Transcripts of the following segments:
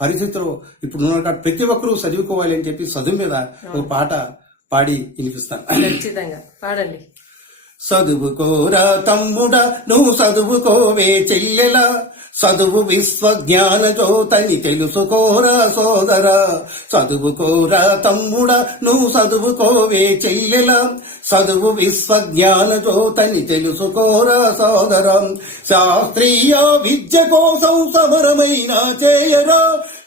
పరిస్థితుల్లో ఇప్పుడు ప్రతి ఒక్కరూ చదువుకోవాలి అని చెప్పి చదువు మీద ఒక పాట పాడి వినిపిస్తాను. ఖచ్చితంగా పాడండి. చదువుకోరా తమ్ముడా నువ్వు చదువుకోవే చెల్లెలా, చదువు విశ్వజ్ఞాన జ్యోతని తెలుసుకోరా సోదరా. చదువుకోరా తమ్ముడా నువ్వు చదువుకోవే చెల్లెలా, చదువు విశ్వజ్ఞాన జ్యోతని తెలుసుకోరా సోదరా. శాస్త్రీయ విద్య కోసం సమరమైన చేయరా,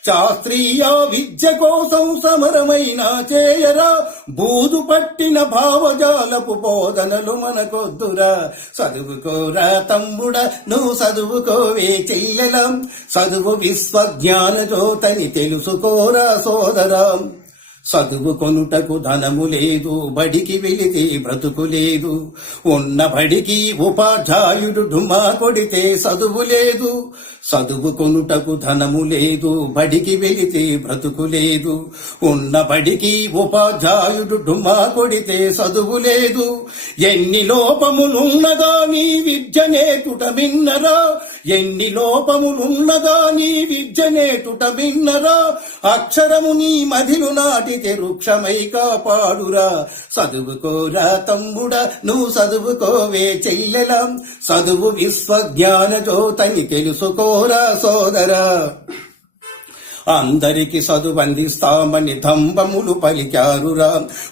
శాస్త్రీయ విద్య కోసం సమరమైన చేయరా. బూదు పట్టిన భావజాలపు బోధనలు మనకొద్దురా. చదువుకోరా తమ్ముడా నువ్వు చదువుకోవే చెల్లెలా, చదువు విశ్వజ్ఞాన జ్యోతని తెలుసుకోరా సోదరా. చదువుకొనుటకు ధనము లేదు, బడికి వెళితే బ్రతుకు లేదు. ఉన్న బడికి ఉపాధ్యాయుడు డుమా కొడితే చదువు లేదు. చదువుకొనుటకు ధనము లేదు, బడికి వెళితే బ్రతుకు లేదు. ఉన్న బడికి ఉపాధ్యాయుడు డుమా కొడితే చదువు లేదు. ఎన్ని లోపములున్నదా నీ విద్య నేటుట విన్నరా, ఎన్ని లోపములున్నదా నీ విద్య నేటుట విన్నరా. అక్షరము నీ మదిలు నాటితే వృక్షమై కాపాడురా. చదువుకోరా తమ్ముడా నువ్వు చదువుకోవే చెల్లెలా, చదువు విశ్వజ్ఞాన జ్యోతని తెలుసుకోరా సోదరా. అందరికి చదువందిస్తామని దంభములు పలికారురా.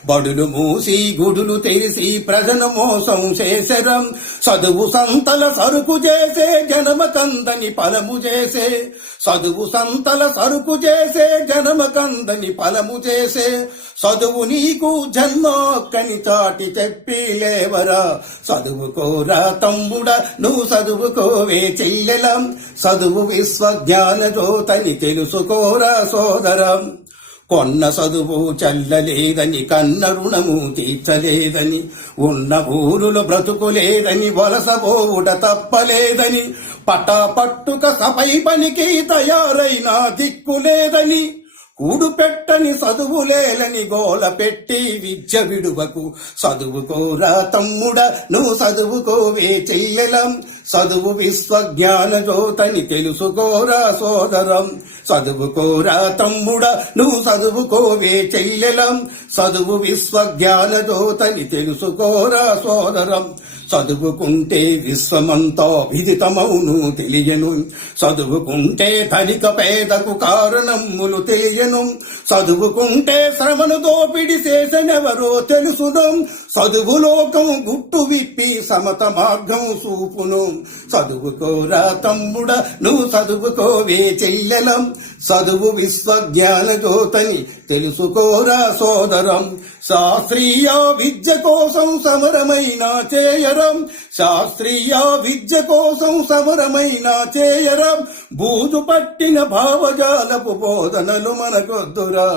బడులు మూసి గుడులు తెరిసి ప్రజను మోసం చేసెరా. చదువు సంతల సరుకు చేసే జనమకందని ఫలము చేసే, చదువు సంతల సరుకు చేసే జనమకందని ఫలము చేసే. చదువు నీకు జన్మొక్కని చాటి చెప్పి లేవరా. చదువుకోరా తమ్ముడా నువ్వు చదువుకోవే చెల్లెలా, చదువు విశ్వజ్ఞాన జ్యోతని తెలుసుకోరా సోదరా. కొన్న చదువు చల్లలేదని, కన్న రుణము తీర్చలేదని, ఉన్న ఊరులో బ్రతుకులేదని, వలసపోవుట తప్పలేదని, పటాపట్టుక సపై పనికి తయారైన దిక్కులేదని, కూడు పెట్టని చదువులేలని గోల పెట్టి విద్య విడువకు. చదువుకోరా తమ్ముడా నువ్వు చదువుకోవే చెల్లెలా, చదువు విశ్వజ్ఞాన జ్యోతని తెలుసుకోరా సోదరం. చదువుకోరా తమ్ముడా నువ్వు చదువుకోవే చెల్లెలా, చదువు విశ్వజ్ఞాన జ్యోతని తెలుసుకోరా సోదరం. చదువుకుంటే విశ్వమంతా విదితమౌను తెలియను, చదువుకుంటే ధనిక పేదకు కారణములు తెలియను. చదువుకుంటే శ్రమను దోపిడి చేసనెవరో తెలుసును, చదువు లోకం గుట్టు విప్పి సమత మార్గం చూపును. చదువుకోరా తమ్ముడా నువ్వు చదువుకోవే చెల్లెలం, చదువు విశ్వజ్ఞాన జ్యోతని తెలుసుకోరా సోదరం. శాస్త్రీయ విద్య కోసం సమరమైన చేయరం, శాస్త్రీయ విద్య కోసం సమరమైన చేయరం. బూజు పట్టిన భావజాలపు బోధనలు మనకొద్దురా.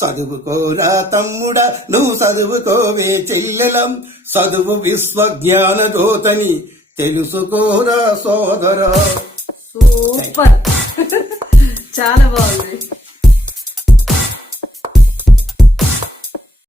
చదువుకోరా తమ్ముడా నువ్వు చదువుకోవే చెల్లెలం, చదువు విశ్వజ్ఞాన జ్యోతని తెలుసుకోరా సోదరా. సూపర్, చాలా బాగుంది.